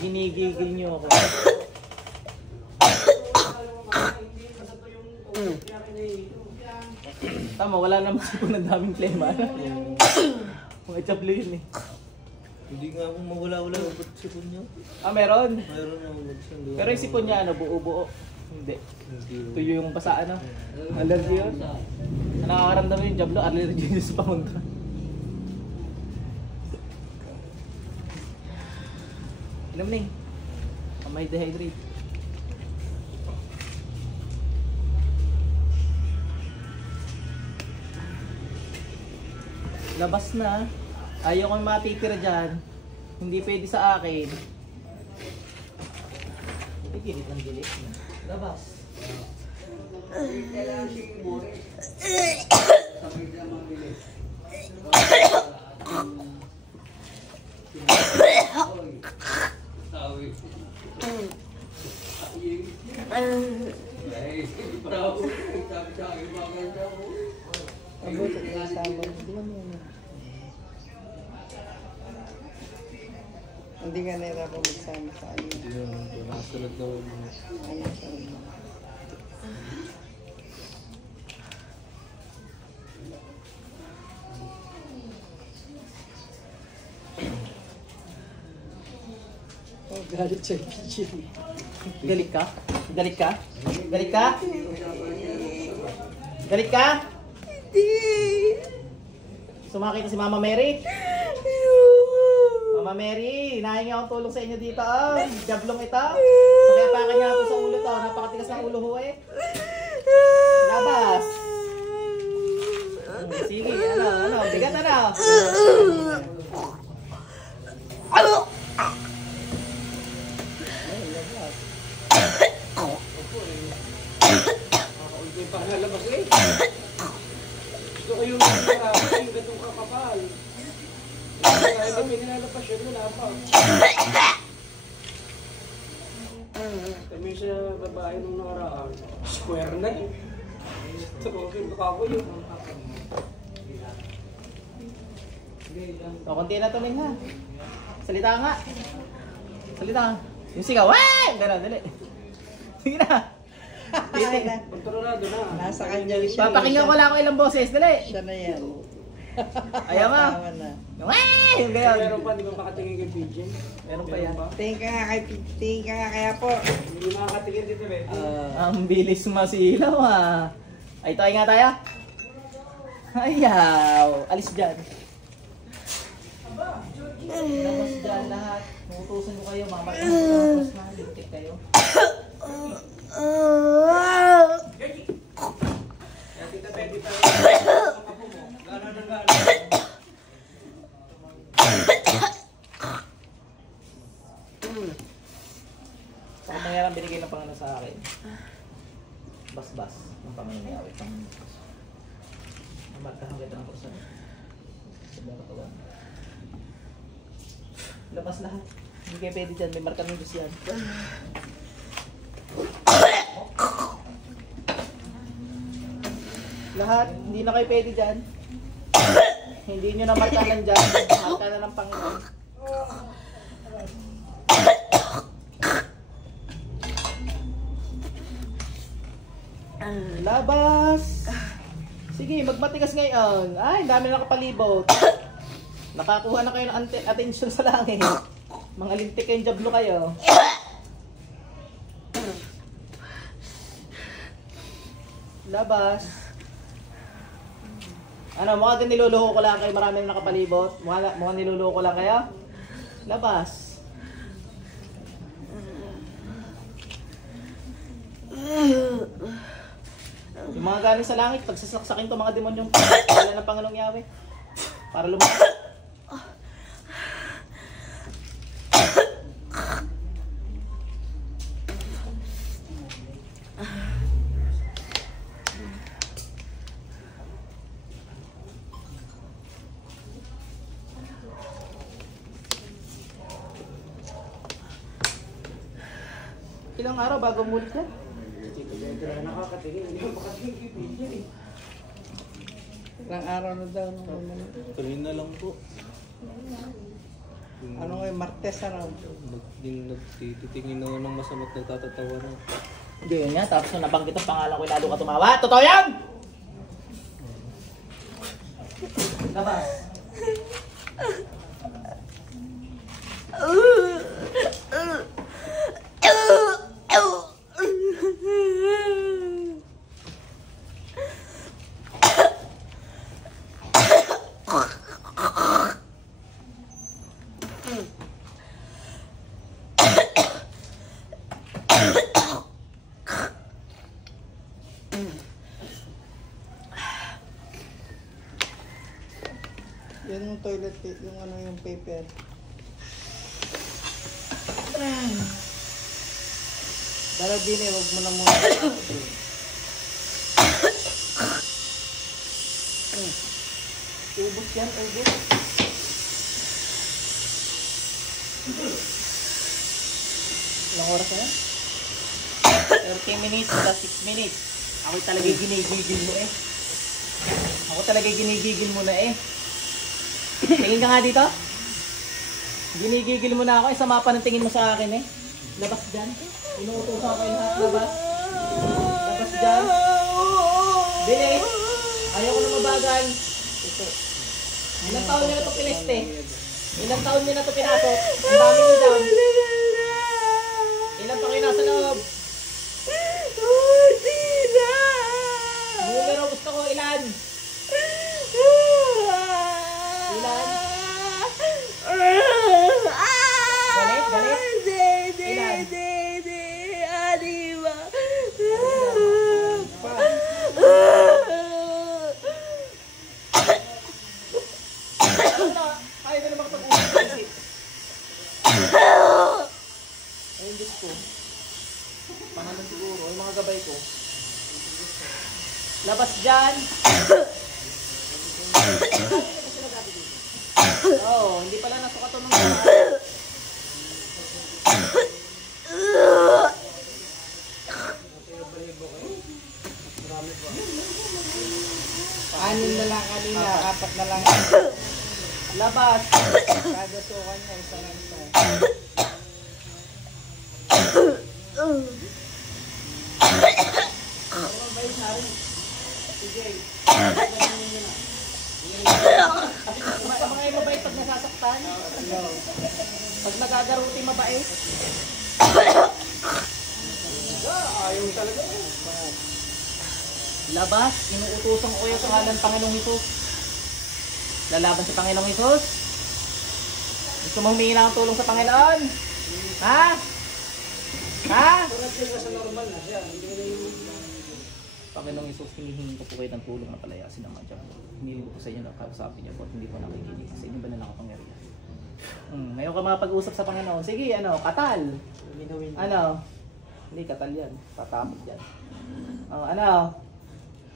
Ginigigil niyo ako. Tama, wala naman sipon ng daming klema. Mga chablo yun eh. Hindi nga akong mawala-wala ang sipon niya. Ah, meron? Meron na ako. Pero yung sipon niya, ano, buo-buo. Hindi. Tuyo yung basa, ano. Allergy yun. Nakakaramdam yung jablo, allergy yun sa pamunta. Inom na eh. May dehydrate. Labas na. Ayaw ko matitira dyan. Hindi pwede sa akin. Gilit ng gilit. Labas. Hindi ka nahirapan magsama sa alin. Hindi naman po. Nakasunod daw. Ayun sa alin. Oh, galit siya. Galit ka? Galit ka? Galit ka? Galit ka? Hindi! Sumakit na si Mama Mary? Mama Mary, hinahingi akong tulong sa inyo dito. Oh. Jablong ito. Pakiapakan niya ako sa ulo to. Napakatigas ng ulo ho eh. Labas. Sige, ano. Bigat ano. Hindi pa nalabas eh. Gusto ko yung gatong kakapal. Kaya ba may nilalabas yun, wala pa. Kami sa babae nung nakaraan, square na eh. Tawagin ko ako yun. O, konti na tuming ha. Salita nga. Salita nga. Yung sigaw, weh! Gano'n, dali. Sige na. Ay, na. Kontrolado na. Nasa kanya siya. Papakinggan ko lang ako ilang boses, dali. Siya na yan. Ayaw mo. Tama na. Weh! Yung gano'n. Meron pa, di ba makatingin kay PJ? Meron pa yan. Tingin ka nga kay tingin ka nga kaya po. Hindi makakatingin dito eh. Ang bilis masilaw ah. Ay, tayo nga tayo. Ayaw. Alis dyan. Labas dyan lahat. Nutusin ko kayo. Mamatapos na. Lintik kayo. Kaya tita Betty pa rin. Makapo mo. Gano'n na gano'n. Saka mayroon binigay ng Panginoon sa akin. Bas-bas ng Panginoon niya. Wait lang. Markahan kita ng kursan. Sa buong katawan. Labas lahat. Hindi kayo pwede dyan. May marka ng Diyos yan. Lahat. Hindi na kayo pwede dyan. Hindi nyo na markanan dyan. Marka na ng Panginoon. Labas! Sige, magmatigas ngayon. Ay, dami na nakapalibot. Nakakuha na kayo ng attention sa langit. Mga lintik kayong jablo kayo. Labas. Ano, mukha din niluluho ko lang kayo. Marami na nakapalibot. Mukha niluluho ko lang kayo. Labas. Yung mga galing sa langit, pagsasaksakin to mga demonyong wala ng Panginoong Yahweh. Para lumakas. Ilang araw bago mulit yan? Nakakatingin. Hindi mo makatingin kay PJ eh. Ilang araw na daw nung Kanina lang po. Ano ngayon, Martes ano? Nagtitingin naman ng masama at nagtatatawa na. Hindi yun nga, tapos nung nabanggit ang pangalan ko, lalo ka tumawa. Totoo yan! Labas. Yan yung toilet, yung ano yung paper. Pero Bini, huwag mo na muna. Ubus yan, ubus. Ilang oras na yan? 30 minutes plus 6 minutes. Ako talaga ginigigil mo eh. Ako talaga ginigigil mo na eh. Tingin ka nga dito. Ginigigil mo na ako. Eh, sama pa ng tingin mo sa akin eh. Labas dyan. Inuutosan ko yung lahat. Labas. Labas dyan. Bilis. Ayaw ko na mabagal. Ilang taon nyo na ito pineste? Ilang taon nyo na ito pinasok? Ang dami nyo dyan. Ilan pa kayo nasa loob? Numero gusto ko. Ilan? Ilan? Galit? Galit? Ilan? Kaya na naman kapag-usap. Ayun, Diyos ko. Pangalan siguro. Yung mga gabay ko. Labas dyan. Oh, hindi pala nasukat ng mga. Anin na lang kanina, 4 na lang. Labas. Kada sukan niya, isa lang isa. Mga mabait pag nasasaktan. Pag nagagaruti mabait. Ayaw talaga. Labas, inuutusan ko kayo sa ngalan ng Panginoong Hesus. Lalaban si Panginoong Hesus. Gusto mo humingi ng tulong sa Panginoon? Ha? Ha? Sa normal na siya. Panginoong Hesus, hinihingi ko po kayo ng tulong na palayasin ang mga diablo. Hinihingi ko po sa inyo na kausapin niyo po at hindi po nakikinig sa inyo ba na nakapangyarihan. Ngayon ka makapag-usap sa Panginoon. Sige, katal. Hindi, katal yan. Tatapot yan.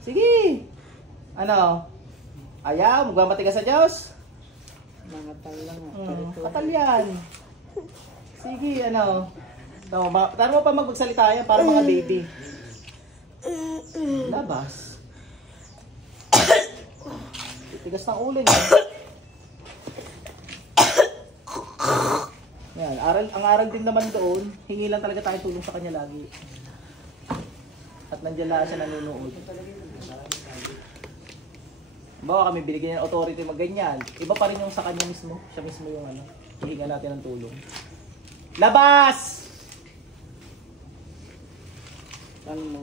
Sige. Ayaw, magmamati ka sa Diyos. Mga tal lang. Katal yan. Sige, tara mo pa magsalita yan para mga baby. Labas. Tigas ng ulo niya. Yan, ang aral din naman doon, hingi lang talaga tayo tulong sa kanya lagi. At nandiyan lang siya nanonood. Bawa kami binigyan ng authority magganyan. Iba pa rin yung sa kanya mismo. Siya mismo yung hihinga natin ng tulong. Labas! Ano mo?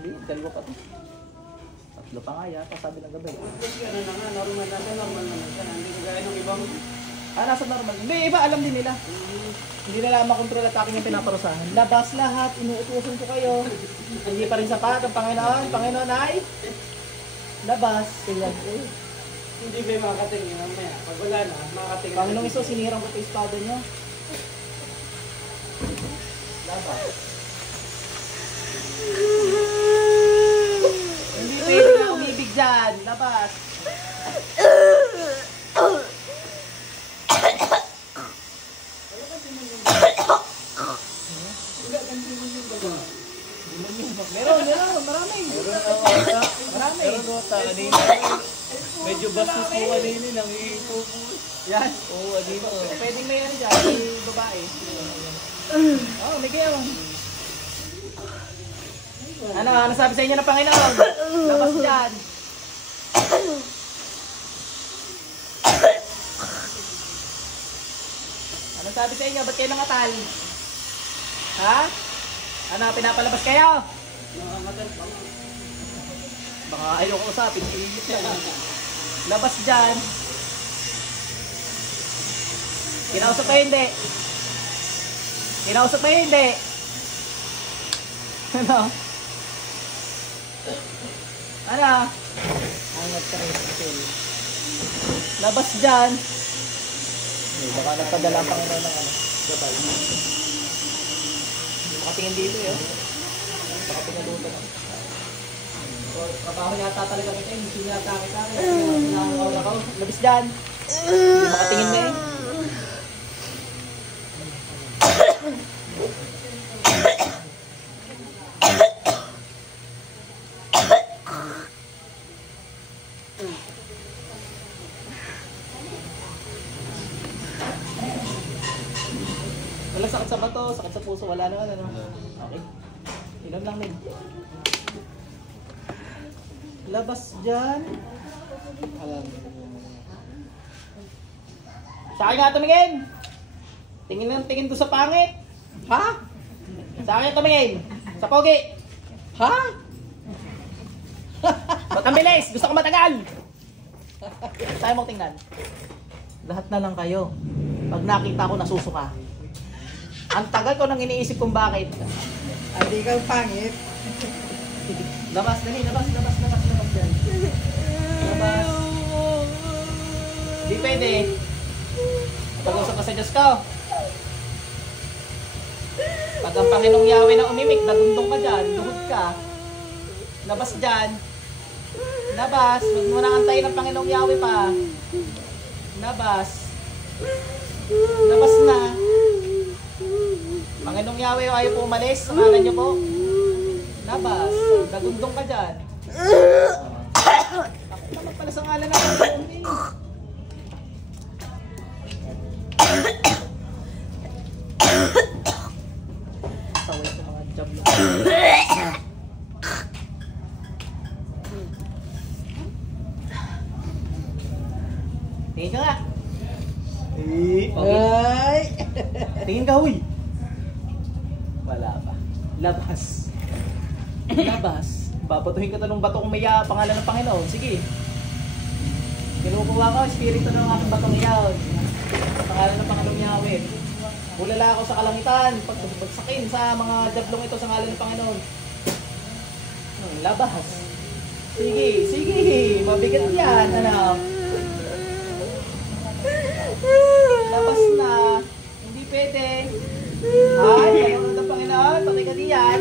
Hindi, dalawa pa to. 3 pa nga yata, sabi ng gabi. Ano na nga, normal na siya. Normal naman siya. Hindi kagaya ng ibang... Nasa normal. Hindi, iba alam din nila. Hindi nila makontrol at aking yung pinaparusahan. Labas lahat, inuutusan ko kayo. Hindi pa rin sapat ang Panginoon. Panginoon ay labas. Tingnan. Hindi ba makakatingin mamaya? Pag wala na, makakatingin. Panginoong Isus, sinirang ko ito espada niyo. Labas. Hindi pwede na umibig dyan. Labas. Meron, marami. Marami. Kanina, medyo bastos mo kanina, nangihipo po. Yan. Oo, dito. Pwedeng may ano dyan, may babae. Oh, may gayaw. Ano sabi sa inyo ng Panginoon? Labas dyan. Ano sabi sa inyo? Ba't kayo nangatal? Ha? Ano, pinapalabas kayo? Baka ayaw ko usapin. Labas dyan. Kinausap kayo hindi? Kinausap kayo hindi? Ano? Ano? Ang nagka-rescue. Labas dyan. Baka nagpadala ang Panginoon ng ano. Gabay. Makatingin dito yun. Makatingin dito na. Trabaho yata talaga kita. Hindi yata kita. Labas dyan. Hindi makatingin na eh. Wala sakit sa bato, sakit sa puso, wala naman ano. Okay. Inom lang din. Labas dyan. Sa akin nga tumingin. Tingin lang, tingin doon sa pangit. Ha? Sa akin tumingin. Sa pogi. Ha? Ba't ang bilis? Gusto ko matagal. Tayo mo tingnan. Lahat na lang kayo. Pag nakita ko, nasusuka. Ang tagal ko nang iniisip kung bakit. Hindi ka pangit. Labas, dali. Labas dyan. Labas. Hindi pwede. Pag-usap ka sa Diyos ko. Pag ang Panginoong Yahweh na umimik, nadundong ka dyan, luhod ka. Labas dyan. Labas. Huwag mo na antayin ng Panginoong Yahweh pa. Labas. Labas na. Panginoong Yahweh, ayaw po umalis. Sakalan niyo po. Labas. Nadundong ka dyan. Ako naman pala sa ngalan ng Panginoon eh. Saway sa mga job mo. Tingin ka nga. Okay. Ay! Tingin ka, huy. Wala pa. Labas. Labas. Babatuhin ka to ng bato kung may pangalan ng Panginoon. Sige. Kinukuha ko, espiritu ng aking batong iyaw. Pangalan ng Panginoong Yahweh. Bulala ako sa kalangitan. Pagsakin sa mga jablong ito sa ngalan ng Panginoon. Labas. Sige, sige. Mabigat yan, anak. Labas na. Hindi pwede. Ay, Panginoon ng Panginoon. Patay ka diyan.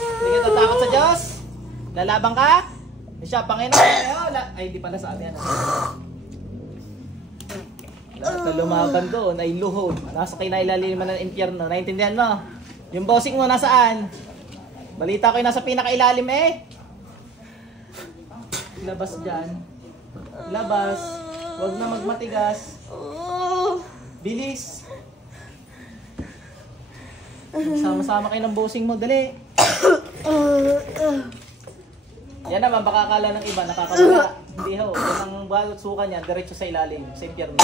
Hindi ka tatakot sa Diyos. Lalabang ka. Siya, Panginoon. Ay, hindi pala sabi yan. Lahat na lumaban doon ay luhod. Nasa kinailalim ng impyerno. Naintindihan mo? Yung bossing mo nasaan? Balita ko yung nasa pinakailalim eh. Labas dyan. Labas. Huwag na magmatigas. Bilis. Sama-sama kayo ng bossing mo. Dali. Yan naman, baka akala ng iba, nakakawala. Hindi ho. Yan ang balot suka niya, diretso sa ilalim, sa impyerno.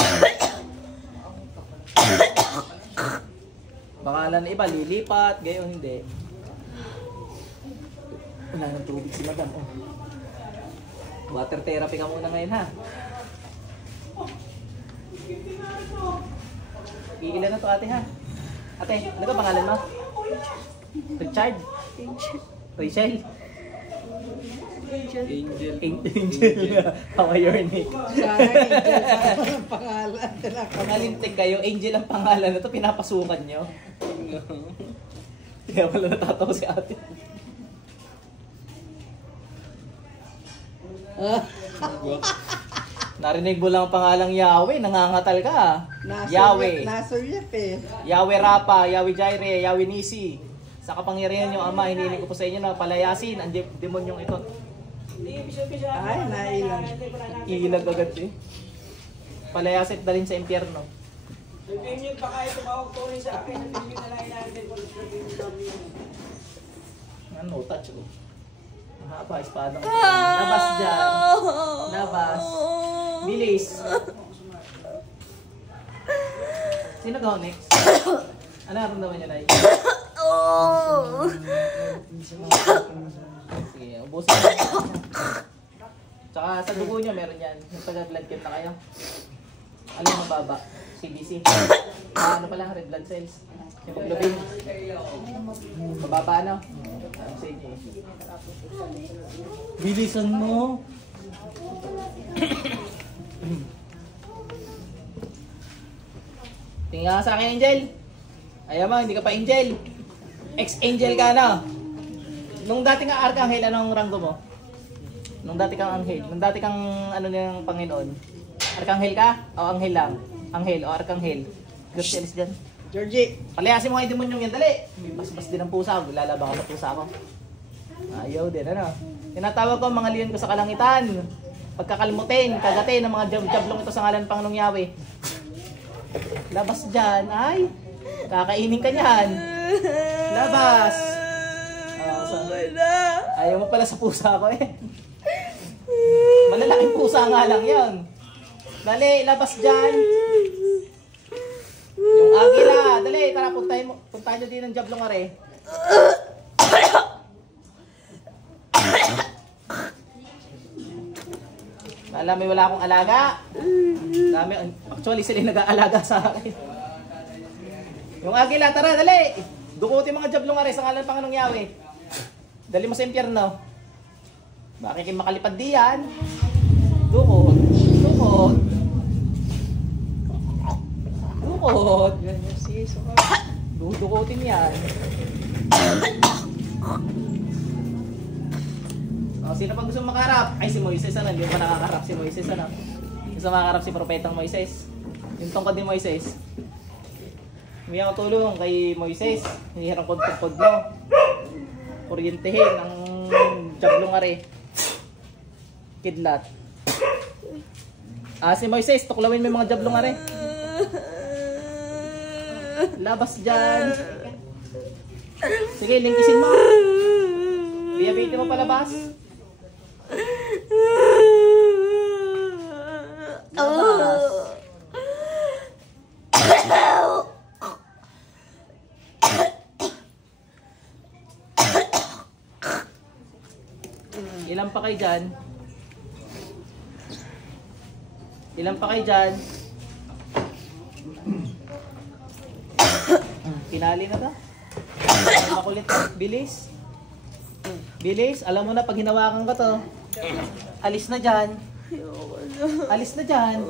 Baka akala ng iba, lilipat, gayon hindi. Wala nang tubig si madam. Oh. Water therapy ka muna ngayon ha. Iilan na to ate ha. Ate, ano ba pangalan mo? Richard? Rachel? Angel. Angel. How are your name? Sana Angel ang pangalan. Pangalintik kayo, Angel ang pangalan na to, pinapasukan nyo. Kaya wala natatawa si ate. Narinig mo lang ang pangalang Yahweh, nangangatal ka. Yahweh. Nasuyap eh. Yahweh Rapa, Yahweh Jireh, Yahweh Nisi. Sa kapangyarihan yung Ama, hinihiling ko po sa inyo na palayasin ang demonyong ito. Ay, nailang. Iilag agad eh. Palayasit dalhin sa impyerno. Sabihin yun, baka ito tumawag to rin sa akin. Sabihin yun na lang natin kung sabihin yun kami yun. Ano, touch oh. Mahaba, espadang. Labas dyan. Labas. Bilis. Sino ka next? Ano naramdaman niya, Nay? Sige, ubusin mo. Tsaka sa dugo niya meron yan. Yung taga-blood chem na kayo. Alam mo mababa? CBC. Ano pala? Red blood cells. Hemoglobin. Mababa ano? Ano sa inyo? Bilisan mo. Tingnan ka sa akin, Angel. Ayaw mo, hindi ka pa Angel. Ex-Angel ka na. Nung dati ka Arkanghel, anong ranggo mo? Nung dati kang Anghel. Nung dati kang ano ng Panginoon. Arkanghel ka? O Anghel lang? Anghel o Arkanghel? Gutierrez dyan. Georgie. Palayasin mo nga yung demonyong yan, dali. May basbas din ang pusa. Lalabang ka ng pusa ko. Ayaw din, ano? Tinatawag ko ang mga leon ko sa kalangitan. Pagkakalmutin, kagatin ng mga jablong ito sa ngalan ng Panginoong Yahweh. Labas dyan, ay. Kakainin ka niyan. Labas. Ayaw mo pala sa pusa ko eh. Malalaking pusa nga lang yan. Dali, labas dyan. Yung agila. Dali, tara, puntahan nyo din ng jablong are. Alam mo, wala akong alaga. Dami, actually sila yung nag-aalaga sa akin. Yung agila, tara, dali. Dukutin mga jablong are sa ngalan ng Panginoong Yahweh. Dali mo sa impyerno. Bakit kayo makalipad diyan? Dukot. Dukot. Dukot. Dudukutin yan. O, sino pa gusto makaharap? Ay, si Moises, ano? Hindi pa nakakarap si Moises, ano? Gusto makakarap si Propetang Moises. Yung tungkod ni Moises. May ako tulong kay Moises. Hindi harang kod-kod mo. Kuryentehin ang jablong are. Kidlat. Si Moises, tuklawin mo yung mga jablong are. Labas dyan. Sige, lingkisin mo. Biyabiti mo palabas. Labas. Ilan pa kayo dyan? Ilan pa kayo dyan? Pinali na ba? Makulit. Bilis. Bilis. Alam mo na pag hinawakan ka to. Alis na dyan. Alis na dyan.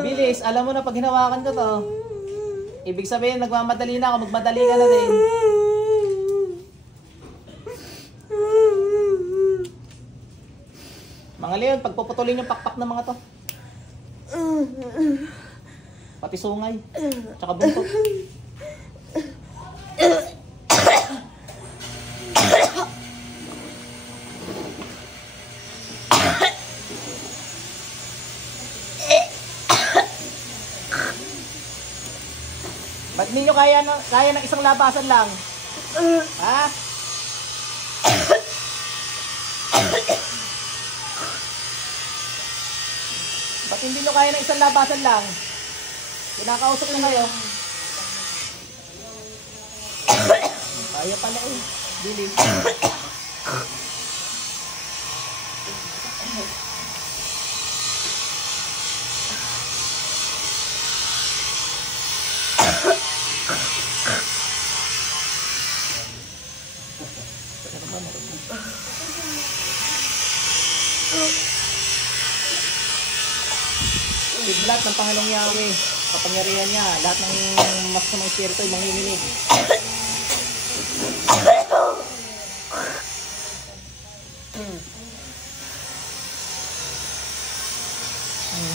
Bilis. Alam mo na pag hinawakan ka to. Ibig sabihin nagmamadali na ako. Magmadali ka na din. Mga leon, pagpuputulin yung pakpak ng mga to. Pati sungay. Tsaka buntot. Ba't ninyo kaya ng isang labasan lang? Ha? Ba't hindi nyo kaya ng isang labasan lang? Kinakausap na kayo. Kaya pala eh. Bili. Lahat ng Panginoong Yahweh, kapangyarihan niya, lahat ng masamang espiritu ay manginginig.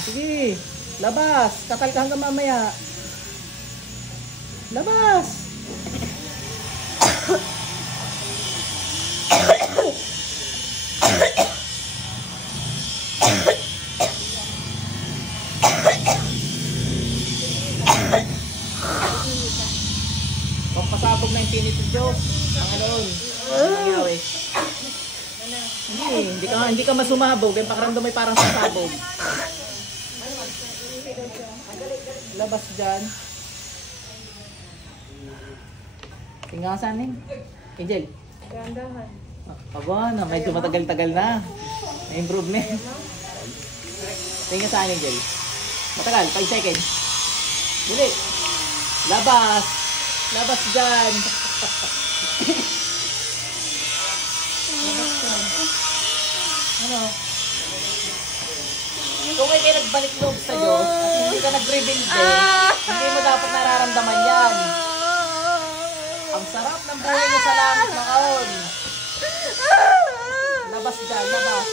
Sige, labas, kakal ka hanggang mamaya. Labas! sasabog na yung pinit ng Diyos. Panginoon. Ano nangyari? Hindi ka masumabog. Yung pakiramdam may parang sasabog. Labas dyan. Tingasan eh. Angel. Gandahan. Aba na, medyo matagal-tagal na. May improvement. Tingnan sa akin, Angel. Matagal, 5 seconds. Dili. Labas. Labas dyan. Labas dyan. Ano? Kung may nagbalik loob sa Diyos at hindi ka nag-rebuild hindi mo dapat nararamdaman yan. Ang sarap ng buhay niya sa langit noon. Labas dyan, labas.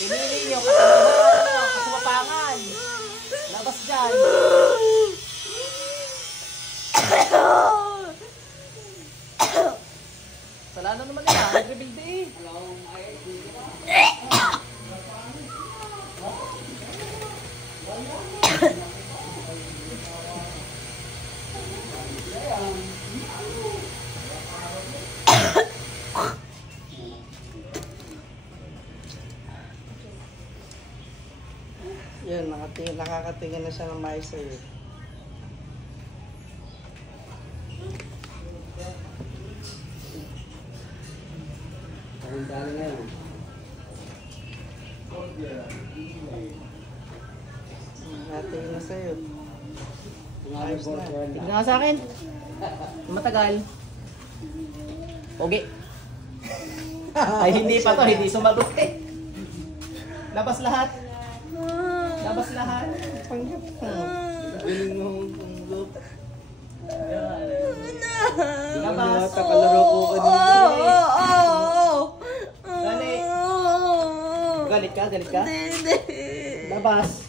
Pinili niyo, kasumapangan. Labas dyan. Salano naman nila, nag-rebuild eh. Yun, nakakatingin na siya ng mais sa'yo. Dali na yan. Nakatingin na sa'yo. Ayos na. Tignan nga sa akin. Matagal. Pogi. Ay, hindi pa to. Hindi sumagot eh. Labas lahat. Labas lahat. Panggap mo. Galing mo ang punggop. Labas. Kalaro ko kanina. Dali. Galit ka? Galit ka? Labas.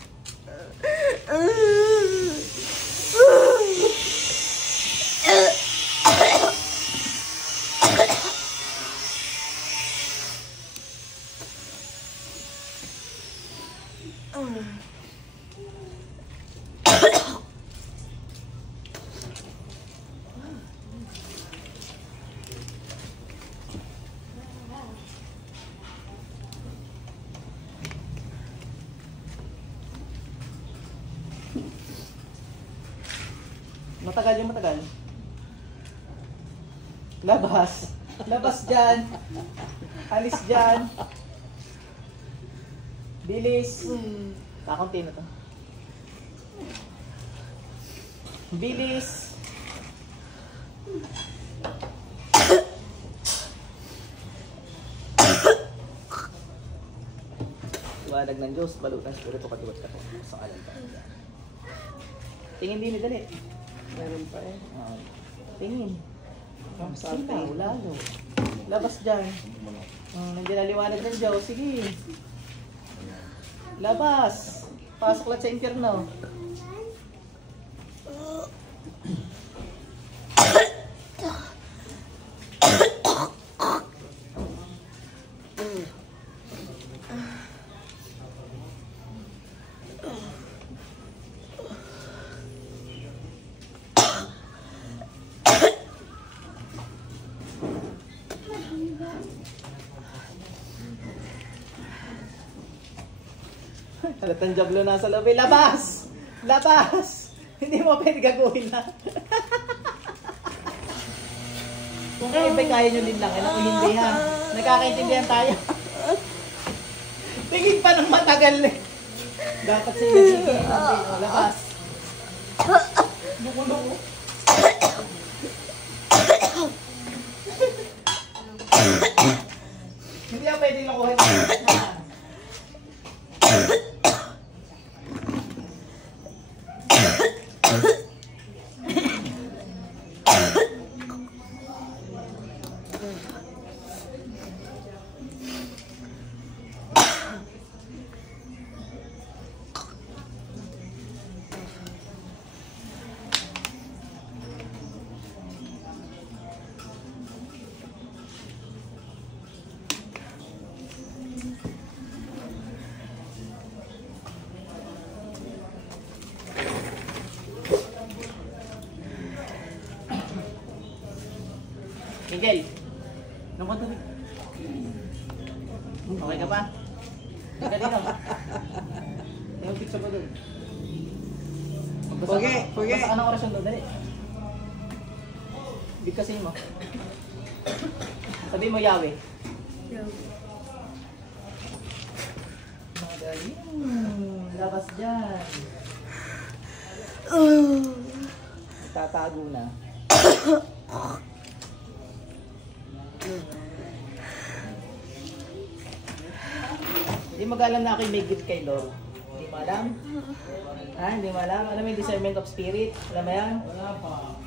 Matagal yung matagal. Labas. Labas dyan. Alis dyan. Bilis. Kakunti na to. Bilis. Iwanag ng Diyos, balutan spirito, katiwat ka po. Sa alam ka. Tingin din, dali. Meron pa eh. Tingin. Sa Sila, atin. lalo. Labas dyan. Nandiyan na liwanag ng Diyos. Sige. Labas. Pasok lang sa impyerno. Halatang jablo na sa loob. Labas! Labas! Hindi mo pwede gagawin na. Kung kayo ba kaya nyo din lang, kung hindi ha. Nagkakaintindihan tayo. Tingin pa ng matagal eh. Dapat sige. Labas. Buko-buko. Hindi na pwede nakuha na. Miguel. Anong ba tubig? Okay ka pa? Kanino? Yung picture ko doon. Pugi. Basta anong oras yung doon? Dali. Big kasi mo. Sabi mo Yahweh. Magaling. Labas dyan. Tatago na. Hindi mo alam na ako'y may gift kay Lord. Hindi mo alam? Ha? Hindi mo alam? Alam mo yung discernment of spirit? Alam mo yan?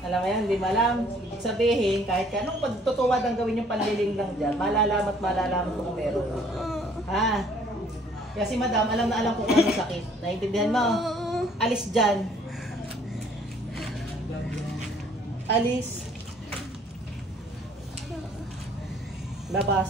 Alam mo yan? Hindi mo alam? Ibig sabihin, kahit ka anong pagtutuwad ang gawin yung panliling lang dyan, malalamat mo kung meron. Ha? Kaya si madam, alam na alam ko kung anong sakit. Naintindihan mo? Alis dyan. Alis. Labas.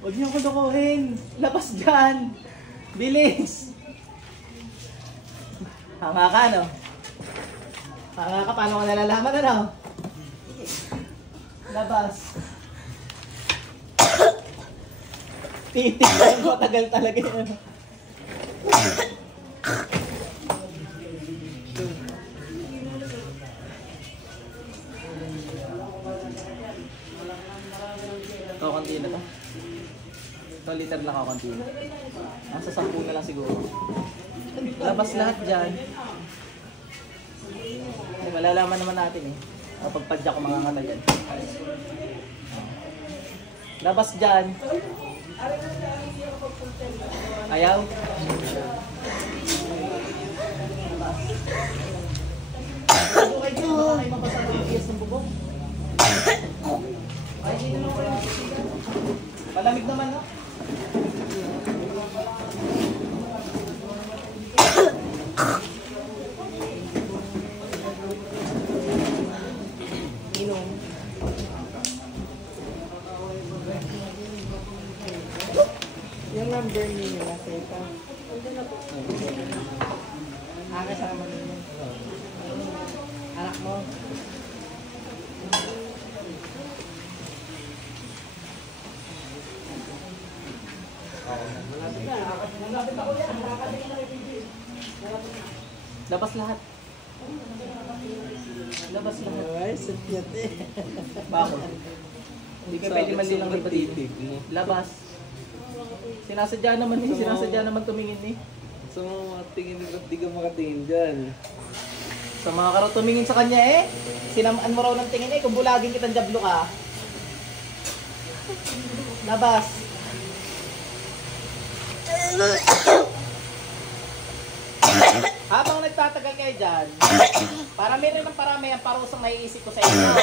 Huwag niyo ako lukuhin. Labas dyan. Bilis. Hanga ka, no? Hanga ka, paano ko nalalaman, ano? Labas. Titig lang, matagal talaga yun. Ito, konti na to. 2 liter lang ako konti. Nasa 10 na lang siguro. Labas lahat dyan. Malalaman naman natin eh. Kapag padya ko mga ngata dyan. Labas dyan. Ayaw? Okay dyan, baka kayo mabasa ng tiyas ng bubong. Ay, hindi naman ko lang. Palamig naman, no? Inom. Yung number niyo nasa ito. Kasama ninyo. Anak mo. Labas lahat. Labas lahat. Ay, sapyat eh. Bakit? Hindi ka pwede malilang may titig mo. Labas. Sinasadya naman eh. Sinasadya naman tumingin eh. Sa mga tingin, ba't di ka makatingin dyan? Sa mga karo tumingin sa kanya eh. Sinamaan mo raw ng tingin eh. Kung bulagin kitang jablo ka. Labas. Habang nagtatagal kayo dyan, parami rin ng parami ang parusang naiisip ko sa inyo.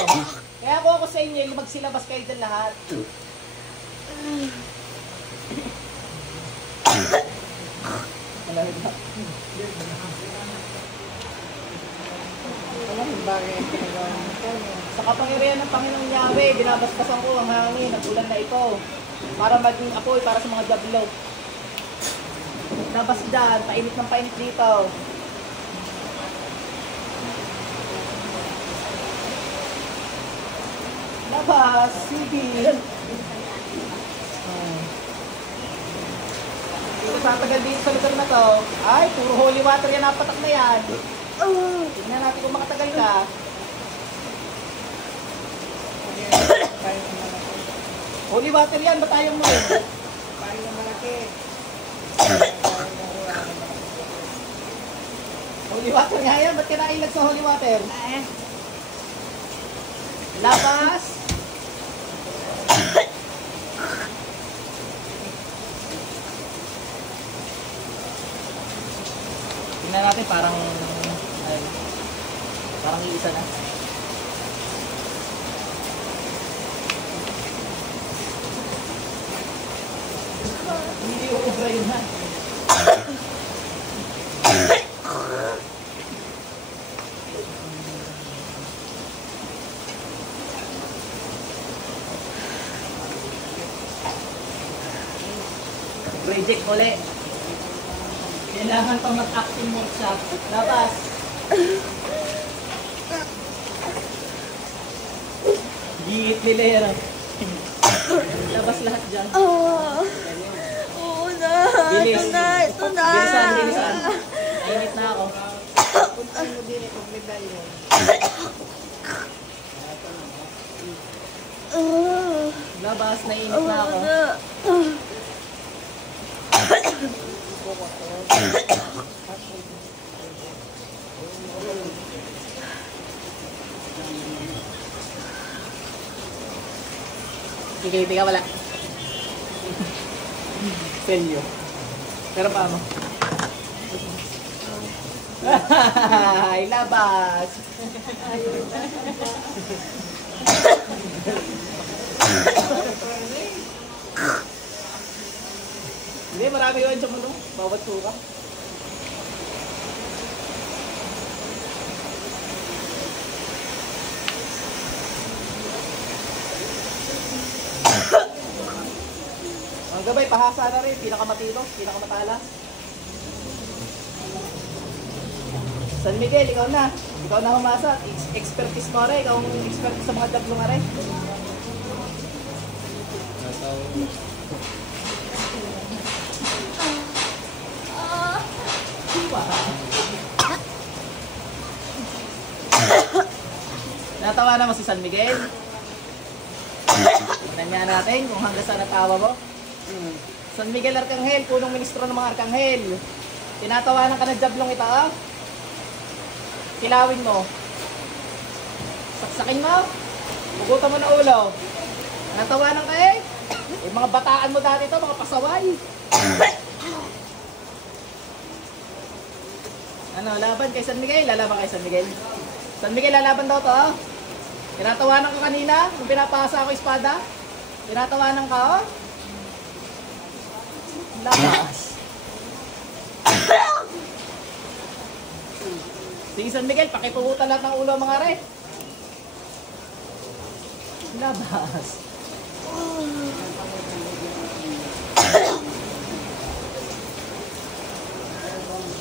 Kaya ako sa inyo, magsilabas kayo dyan lahat. Alam mo bagay ang pinagawa nito. Sa kapangyarihan ng Panginoong Yahweh, binabasbasan ko ang hangin at ulan na ito para maging apoy para sa mga jablo. Labas dyan, painit ng painit dito. Labas, sige. Dito tatagal dito sa lugar na to. Ay, puro holy water yan, napatak na yan. Tingnan natin kung makatagal ka. Payo na malaki. Holy water yan, ba't ayaw mo rin? Payo na malaki. Holy water nga yan, ba't ka nailag sa holy water? Labas! Tingnan natin, parang iisa na. Try na. Project uli. Kailangan pang mag-acting workshop. Labas. Giit nila yan. Labas lahat dyan. Oo na. Bilis. Ito na. Bilisan, bilisan. Nainit na ako. Puntahan mo din itong medalyon. Labas, nainit na ako. Sige, hindi ka wala. Senyo. Pero pa mo. Ay, labas. Hindi, marami yun sa mundo. Bawat suka. Ang gabay, pahasa na rin. Pinakamatino, pinakamatalas. San Miguel, ikaw na. Ikaw na humasa. Expertise mo rin. Ikaw ang expertise sa mga dablong rin. Natawa naman si San Miguel. Tignan nga natin kung hanggang saan natawa mo. San Miguel Arcangel, punong ministro ng mga Arcangel. Tinatawanan ka ng jablong ito, ah. Kilawin mo. Saksakin mo. Hugutan mo na ulo. Natawanan ka eh. Eh, mga bataan mo dati ito, mga pasaway. Ano, laban kay San Miguel? Lalaban kay San Miguel. San Miguel, lalaban daw to, ah. Tinatawanan ka kanina, nung pinapasa ako espada. Tinatawanan ka, oh. Labas. Sige San Miguel, pakipugutan lahat ng ulo mga re. Labas.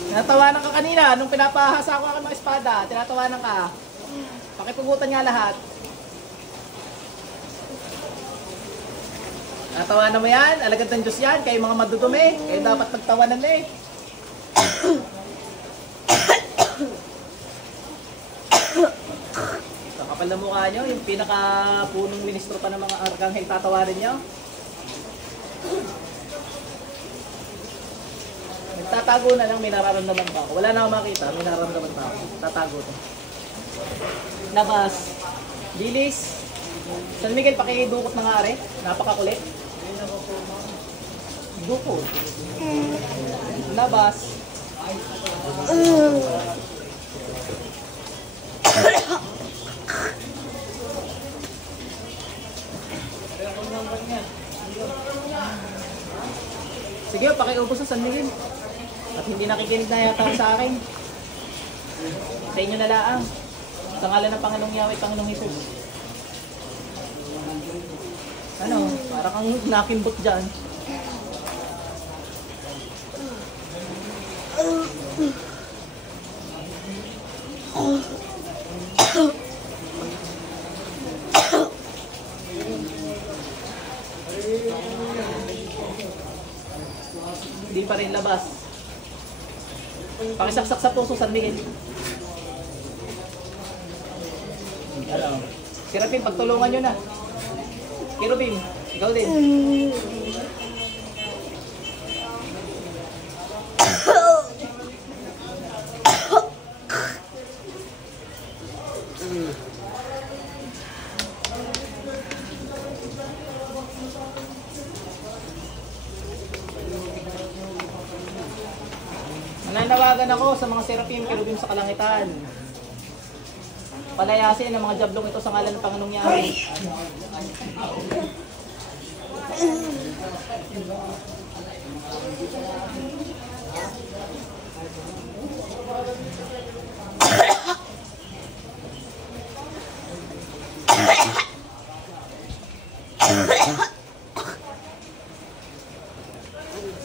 Tinatawanan ka kanina, nung pinapahasa ako ng mga espada, tinatawanan ka. Pakipugutan nga lahat. Natawanan mo yan, alagad ng Diyos yan, kayo mga madudumi, kayo dapat magtawanan na eh. Sa kapal na mukha nyo, yung pinaka-punong ministro pa ng mga Arkanghel tatawanan nyo. Nagtatago na lang, may nararamdaman pa ako. Wala na akong makita, may nararamdaman pa ako. Tatago to. Labas. Bilis. San Miguel, pakidukot na nga rin. Napakakulit. Dukot. Labas. Sige, pakiubos sa San Miguel. At hindi nakikinig na yata sa akin. Sa inyo na laang. Sa ngalan ng Panginoong Yahweh, Panginoong Jesus. Ano, para kang nakimbot dyan. Hindi pa rin labas. Pakisaksak sa puso, San Miguel. Ano? Kirapin, pagtulungan nyo na. Kirupin, ikaw din. Nananawagan ako sa mga serapim, kirubim sa kalangitan. Palayasin ang mga jablong ito sa ngalan ng Panginoong Yahweh.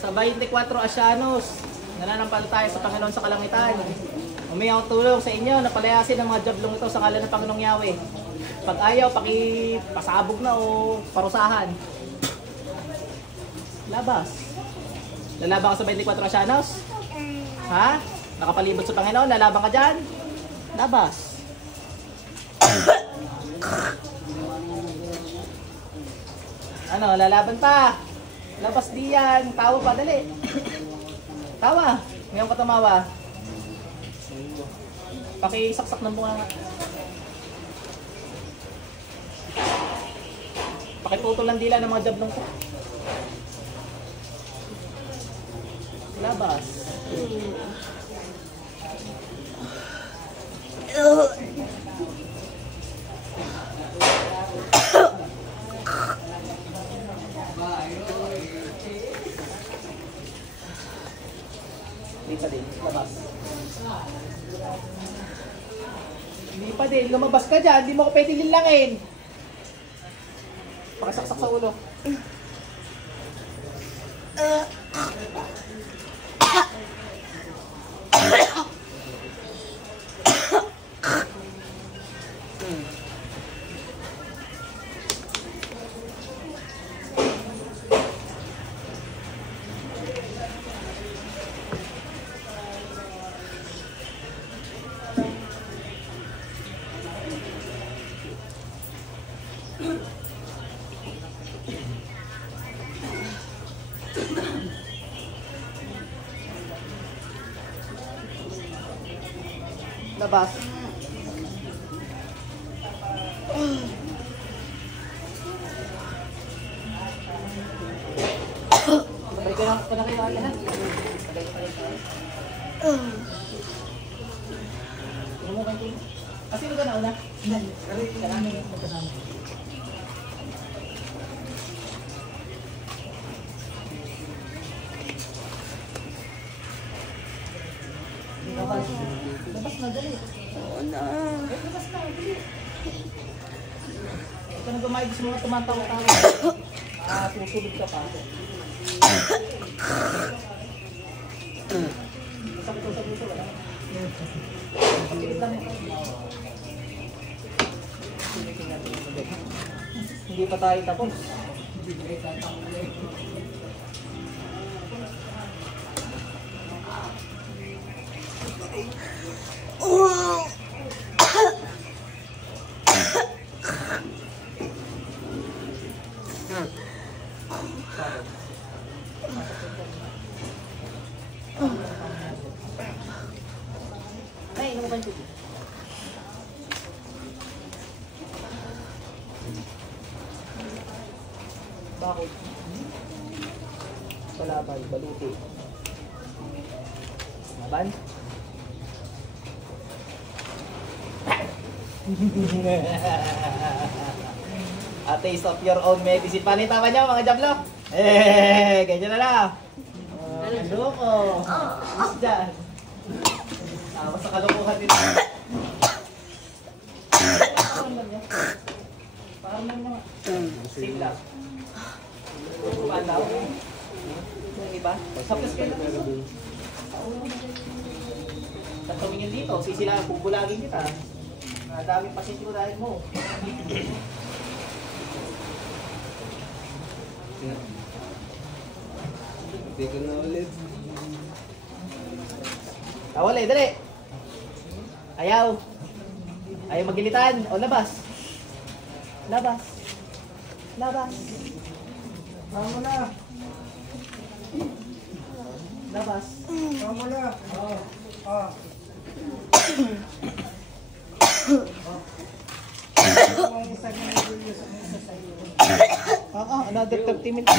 Sa 24 Asyanos, nananampalataya sa Panginoon sa kalangitan. Humingi ang tulong sa inyo na palayasin ang mga jablong ito sa ngalan ng Panginoong Yahweh. Pag ayaw, pasabog na o parusahan. Labas. Lalaban ka sa 24 Asyanos? Ha? Nakapalibot sa Panginoon, lalaban ka dyan? Labas. Ano, lalaban pa? Labas diyan. Tawa pa, dali. Tawa. Ngayon ka tumawa. Pakisaksak ng bunga nga. Pakiputol ng dila ng mga jablong ko. Labas. Hindi pa din. Labas. Hindi pa din. Lumabas ka dyan. Hindi mo ko pwede lilangin. Pakasaksak sa ulo. Labas. Sabay ko lang, kayo ha. Sabay ko kayo. Ano mo kayo? Sino ka na una? Hindi. Labas. Labas na, dali. Oo na. Labas na, dali. Ito na gumayos mo mga tumatawa-tawa. Susulog ka pa. Sakit sa puso, wala. Pagkilit lang ito. Hindi pa tayo tapos. Ay, inom ba yung tubig? Bakit? Palabay, baluti. Laban? A taste of your own medicine. Paano yung tama nyo mga jablok? Ganyan na lang. Loko. Is dyan. Tama sa kalukuhan nila. Parang lang naman. Same lang. Kumaan daw. Yung iba? Sapos kayo lang. Sa tumingin dito, sisilaan, bubulagin kita. Daming pasyente ko dahil mo. Hindi ko na ulit. Tawali, dali. Ayaw. Ayaw magilitan. O, labas. Labas. Labas. Tama na. Labas. Tama na. Another 30 minutes.